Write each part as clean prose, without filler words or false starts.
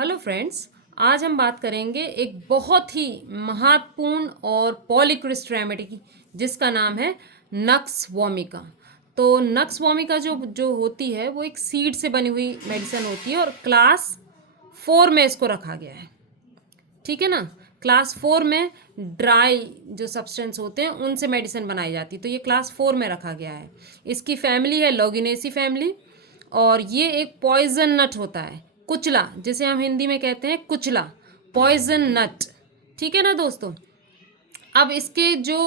Hello friends. आज हम बात करेंगे एक बहुत ही महत्वपूर्ण और पॉलीक्रिस्ट रेमेडी की, जिसका नाम है नक्स वोमिका। तो नक्स वोमिका जो जो होती है वो एक सीड से बनी हुई मेडिसिन होती है और क्लास 4 में इसको रखा गया है। ठीक है ना। क्लास 4 में ड्राई जो सब्सटेंस होते हैं उनसे मेडिसिन बनाई जाती है, तो ये क्लास 4 में रखा गया है। इसकी फैमिली है लॉगिनेसी फैमिली और ये एक पॉइजन नट होता है, कुचला, जिसे हम हिंदी में कहते हैं कुचला, पॉइजन नट। ठीक है ना दोस्तों। अब इसके जो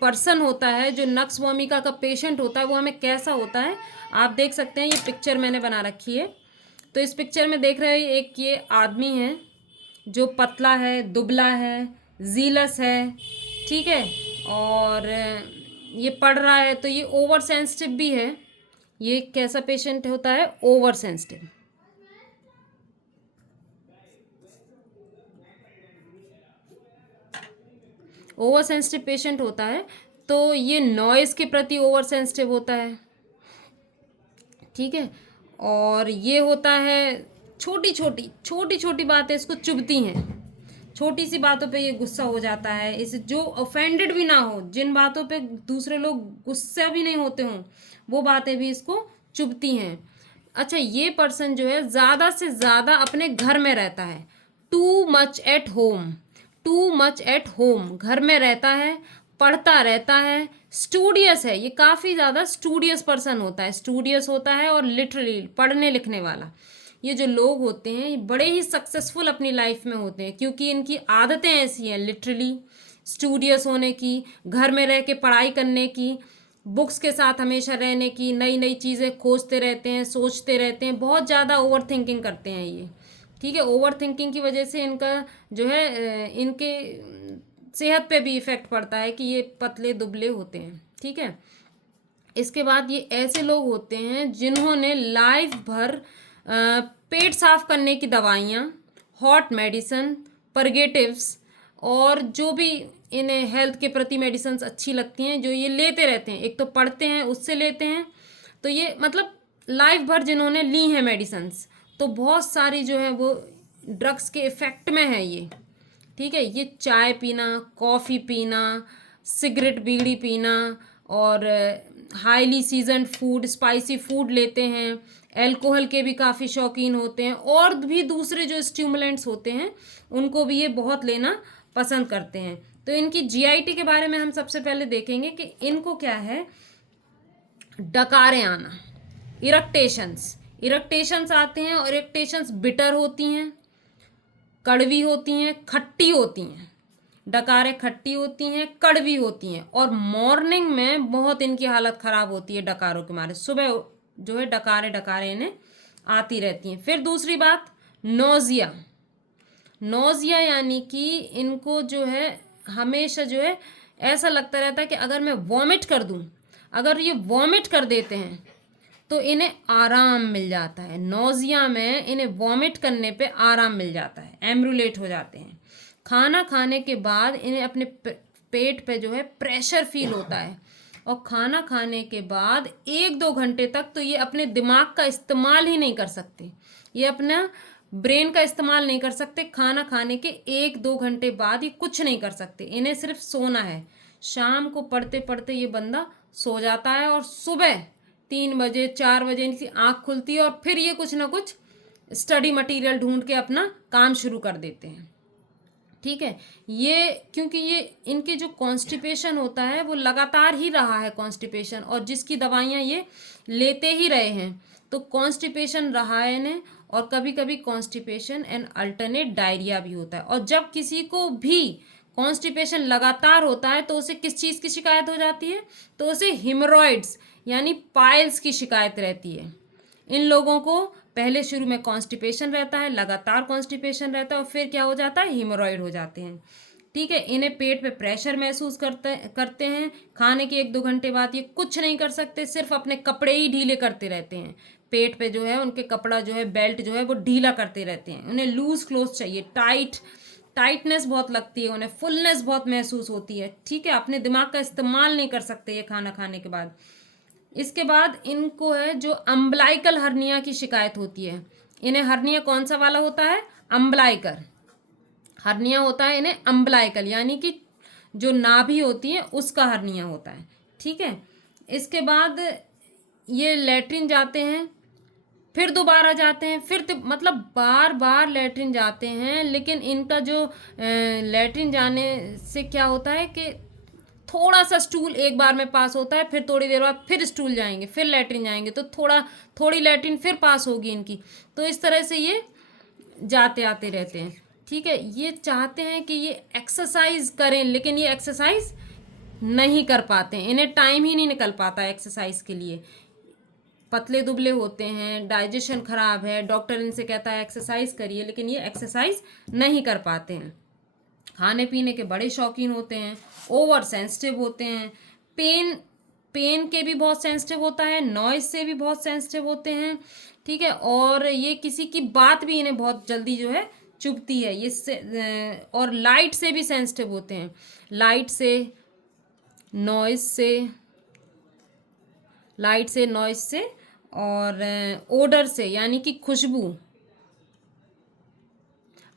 पर्सन होता है, जो नक्स वोमिका का पेशेंट होता है, वो हमें कैसा होता है आप देख सकते हैं। ये पिक्चर मैंने बना रखी है। तो इस पिक्चर में देख रहे हैं एक ये आदमी है जो पतला है, दुबला है, जीलस है। ठीक है। और ये पढ़ रहा है, तो ये ओवर सेंसिटिव भी है। ये कैसा पेशेंट होता है? Over sensitive. Over sensitive patient होता है, तो ये नॉइज़ के प्रति ओवर सेंसिटिव होता है। ठीक है। और ये होता है छोटी छोटी बातें इसको चुभती हैं। छोटी सी बातों पे ये गुस्सा हो जाता है। इस जो ऑफेंडेड भी ना हो, जिन बातों पे दूसरे लोग गुस्सा भी नहीं होते हों, वो बातें भी इसको चुभती हैं। अच्छा, ये पर्सन जो है ज़्यादा से ज़्यादा अपने घर में रहता है। Too much at home. Too much at home, घर में रहता है, पढ़ता रहता है, स्टूडियस है। ये काफ़ी ज़्यादा स्टूडियस पर्सन होता है, स्टूडियस होता है और लिटरली पढ़ने लिखने वाला। ये जो लोग होते हैं ये बड़े ही सक्सेसफुल अपनी लाइफ में होते हैं, क्योंकि इनकी आदतें ऐसी हैं, लिटरली स्टूडियस होने की, घर में रह के पढ़ाई करने की, बुक्स के साथ हमेशा रहने की, नई नई चीज़ें खोजते रहते हैं, सोचते रहते हैं, बहुत ज़्यादा ओवर थिंकिंग करते हैं ये। ठीक है। ओवर थिंकिंग की वजह से इनका जो है इनके सेहत पे भी इफ़ेक्ट पड़ता है कि ये पतले दुबले होते हैं। ठीक है। इसके बाद ये ऐसे लोग होते हैं जिन्होंने लाइफ भर पेट साफ करने की दवाइयाँ, हॉट मेडिसन, परगेटिव्स और जो भी इन्हें हेल्थ के प्रति मेडिसिन अच्छी लगती हैं, जो ये लेते रहते हैं। एक तो पढ़ते हैं, उससे लेते हैं, तो ये मतलब लाइफ भर जिन्होंने ली हैं मेडिसिन्स, तो बहुत सारी जो है वो ड्रग्स के इफ़ेक्ट में है ये। ठीक है। ये चाय पीना, कॉफ़ी पीना, सिगरेट बीड़ी पीना और highly seasoned food, spicy food लेते हैं। अल्कोहल के भी काफ़ी शौकीन होते हैं और भी दूसरे जो स्टिमुलेंट्स होते हैं उनको भी ये बहुत लेना पसंद करते हैं। तो इनकी जीआईटी के बारे में हम सबसे पहले देखेंगे कि इनको क्या है। डकारें आना, इरक्टेशंस आते हैं और इरक्टेशंस बिटर होती हैं, कड़वी होती हैं, खट्टी होती हैं। डकारें खट्टी होती हैं, कड़वी होती हैं और मॉर्निंग में बहुत इनकी हालत ख़राब होती है डकारों के मारे। सुबह जो है डकारें इन्हें आती रहती हैं। फिर दूसरी बात, नोज़िया। नोज़िया यानी कि इनको जो है हमेशा जो है ऐसा लगता रहता है कि अगर मैं वॉमिट कर दूं, अगर ये वॉमिट कर देते हैं तो इन्हें आराम मिल जाता है। नोज़िया में इन्हें वॉमिट करने पे आराम मिल जाता है, एम्ब्रुलेट हो जाते हैं। खाना खाने के बाद इन्हें अपने पेट पे जो है प्रेशर फील होता है और खाना खाने के बाद 1-2 घंटे तक तो ये अपने दिमाग का इस्तेमाल ही नहीं कर सकते। ये अपना ब्रेन का इस्तेमाल नहीं कर सकते। खाना खाने के 1-2 घंटे बाद ये कुछ नहीं कर सकते, इन्हें सिर्फ सोना है। शाम को पढ़ते पढ़ते ये बंदा सो जाता है और सुबह 3 बजे 4 बजे इनकी आँख खुलती है और फिर ये कुछ ना कुछ स्टडी मटेरियल ढूंढ के अपना काम शुरू कर देते हैं। ठीक है। ये क्योंकि ये इनके जो कॉन्स्टिपेशन होता है वो लगातार ही रहा है कॉन्स्टिपेशन, और जिसकी दवाइयाँ ये लेते ही रहे हैं, तो कॉन्स्टिपेशन रहा है इन्हें। और कभी कभी कॉन्स्टिपेशन एंड अल्टरनेट डायरिया भी होता है। और जब किसी को भी कॉन्स्टिपेशन लगातार होता है तो उसे किस चीज़ की शिकायत हो जाती है? तो उसे हिमोरॉइड्स यानी पाइल्स की शिकायत रहती है। इन लोगों को पहले शुरू में कॉन्स्टिपेशन रहता है, लगातार कॉन्स्टिपेशन रहता है और फिर क्या हो जाता है? हीमोरॉइड हो जाते हैं। ठीक है। इन्हें पेट पे प्रेशर महसूस करते हैं। खाने के 1-2 घंटे बाद ये कुछ नहीं कर सकते, सिर्फ अपने कपड़े ही ढीले करते रहते हैं। पेट पे जो है उनके कपड़ा जो है, बेल्ट जो है वो ढीला करते रहते हैं। उन्हें लूज क्लोथ चाहिए, टाइटनेस बहुत लगती है उन्हें, फुलनेस बहुत महसूस होती है। ठीक है। अपने दिमाग का इस्तेमाल नहीं कर सकते ये खाना खाने के बाद। इसके बाद इनको है जो अम्बलाइकल हर्निया की शिकायत होती है। इन्हें हर्निया कौन सा वाला होता है, अम्बलाइकर हर्निया होता है इन्हें, अम्बलाइकल यानी कि जो नाभि होती है उसका हर्निया होता है। ठीक है, इसके बाद ये लेटरिन जाते हैं, फिर दोबारा जाते हैं, फिर मतलब बार बार लेटरिन जाते हैं, लेकिन इनका जो लेटरिन जाने से क्या होता है कि थोड़ा सा स्टूल एक बार में पास होता है, फिर थोड़ी देर बाद फिर स्टूल जाएंगे, फिर लेटरिन जाएंगे, तो थोड़ी लेटरिन फिर पास होगी इनकी। तो इस तरह से ये जाते आते रहते हैं। ठीक है, ये चाहते हैं कि ये एक्सरसाइज करें, लेकिन ये एक्सरसाइज नहीं कर पाते हैं, इन्हें टाइम ही नहीं निकल पाता है एक्सरसाइज के लिए। पतले दुबले होते हैं, डाइजेशन खराब है, डॉक्टर इनसे कहता है एक्सरसाइज करिए, लेकिन ये एक्सरसाइज नहीं कर पाते हैं। खाने पीने के बड़े शौकीन होते हैं, ओवर सेंसिटिव होते हैं, पेन के भी बहुत सेंसिटिव होता है, नॉइज से भी बहुत सेंसिटिव होते हैं। ठीक है, और ये किसी की बात भी इन्हें बहुत जल्दी जो है चुभती है ये और लाइट से भी सेंसिटिव होते हैं, लाइट से, नॉइज से और ओडर से यानी कि खुशबू।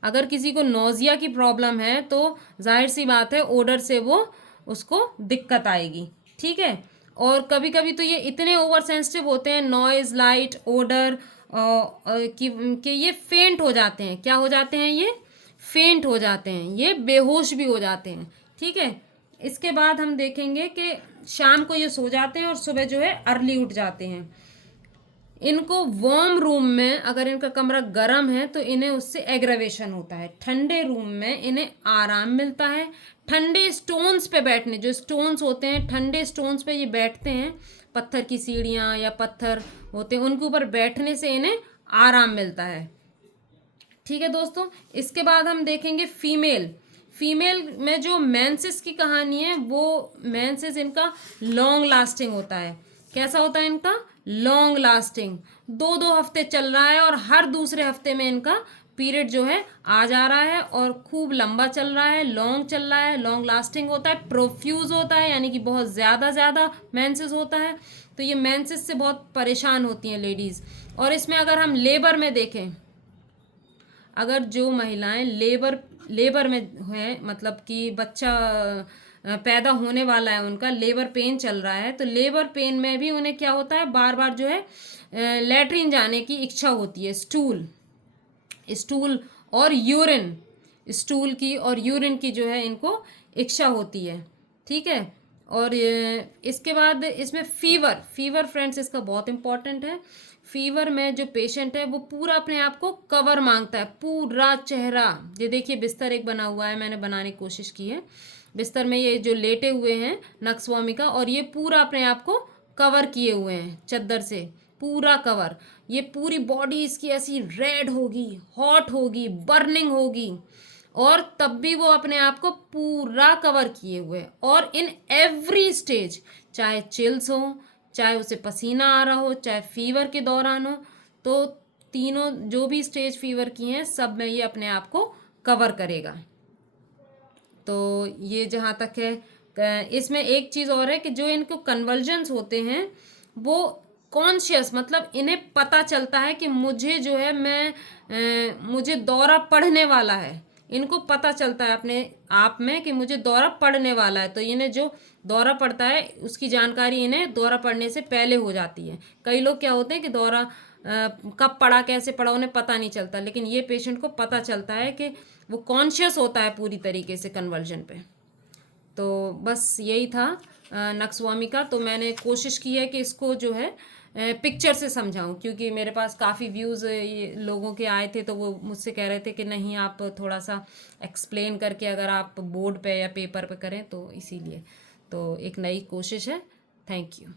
अगर किसी को नोजिया की प्रॉब्लम है तो जाहिर सी बात है ओडर से वो उसको दिक्कत आएगी। ठीक है, और कभी कभी तो ये इतने ओवर सेंसिटिव होते हैं नॉइज, लाइट, ओडर कि ये फेंट हो जाते हैं। क्या हो जाते हैं, ये फेंट हो जाते हैं, ये बेहोश भी हो जाते हैं। ठीक है, इसके बाद हम देखेंगे कि शाम को ये सो जाते हैं और सुबह जो है अर्ली उठ जाते हैं। इनको वार्म रूम में, अगर इनका कमरा गर्म है तो इन्हें उससे एग्रेवेशन होता है, ठंडे रूम में इन्हें आराम मिलता है। ठंडे स्टोन्स पे बैठने, जो स्टोन्स होते हैं ठंडे स्टोन्स पे ये बैठते हैं, पत्थर की सीढ़ियाँ या पत्थर होते हैं उनके ऊपर बैठने से इन्हें आराम मिलता है। ठीक है दोस्तों, इसके बाद हम देखेंगे फीमेल में जो मेंसेस की कहानी है, वो मेंसेस इनका लॉन्ग लास्टिंग होता है। कैसा होता है इनका, लॉन्ग लास्टिंग, 2-2 हफ्ते चल रहा है और हर दूसरे हफ्ते में इनका पीरियड जो है आ जा रहा है और खूब लंबा चल रहा है, लॉन्ग चल रहा है, लॉन्ग लास्टिंग होता है, प्रोफ्यूज होता है यानी कि बहुत ज़्यादा मेंसेस होता है। तो ये मेंसेस से बहुत परेशान होती हैं लेडीज़। और इसमें अगर हम लेबर में देखें, अगर जो महिलाएं लेबर में हैं, मतलब कि बच्चा पैदा होने वाला है, उनका लेबर पेन चल रहा है, तो लेबर पेन में भी उन्हें क्या होता है, बार बार जो है लेटरिन जाने की इच्छा होती है, स्टूल और यूरिन, स्टूल की और यूरिन की जो है इनको इच्छा होती है। ठीक है, और इसके बाद इसमें फीवर फ्रेंड्स इसका बहुत इंपॉर्टेंट है। फीवर में जो पेशेंट है वो पूरा अपने आप को कवर मांगता है, पूरा चेहरा। ये देखिए बिस्तर एक बना हुआ है, मैंने बनाने की कोशिश की है। बिस्तर में ये जो लेटे हुए हैं नक्सवामिका, और ये पूरा अपने आप को कवर किए हुए हैं चद्दर से, पूरा कवर। ये पूरी बॉडी इसकी ऐसी रेड होगी, हॉट होगी, बर्निंग होगी, और तब भी वो अपने आप को पूरा कवर किए हुए हैं। और इन एवरी स्टेज, चाहे चिल्स हो, चाहे उसे पसीना आ रहा हो, चाहे फीवर के दौरान हो, तो तीनों जो भी स्टेज फीवर की हैं सब में ये अपने आप को कवर करेगा। तो ये जहाँ तक है, इसमें एक चीज़ और है कि जो इनको कन्वर्जन्स होते हैं वो कॉन्शियस, मतलब इन्हें पता चलता है कि मुझे जो है मुझे दौरा पड़ने वाला है, इनको पता चलता है अपने आप में कि मुझे दौरा पड़ने वाला है। तो इन्हें जो दौरा पड़ता है उसकी जानकारी इन्हें दौरा पड़ने से पहले हो जाती है। कई लोग क्या होते हैं कि दौरा कब पड़ा, कैसे पड़ा, उन्हें पता नहीं चलता, लेकिन ये पेशेंट को पता चलता है कि वो कॉन्शियस होता है पूरी तरीके से कन्वर्जन पे। तो बस यही था नक्सवामिका। तो मैंने कोशिश की है कि इसको जो है पिक्चर से समझाऊं, क्योंकि मेरे पास काफ़ी व्यूज़ लोगों के आए थे, तो वो मुझसे कह रहे थे कि नहीं आप थोड़ा सा एक्सप्लेन करके अगर आप बोर्ड पे या पेपर पे करें, तो इसीलिए तो एक नई कोशिश है। Thank you.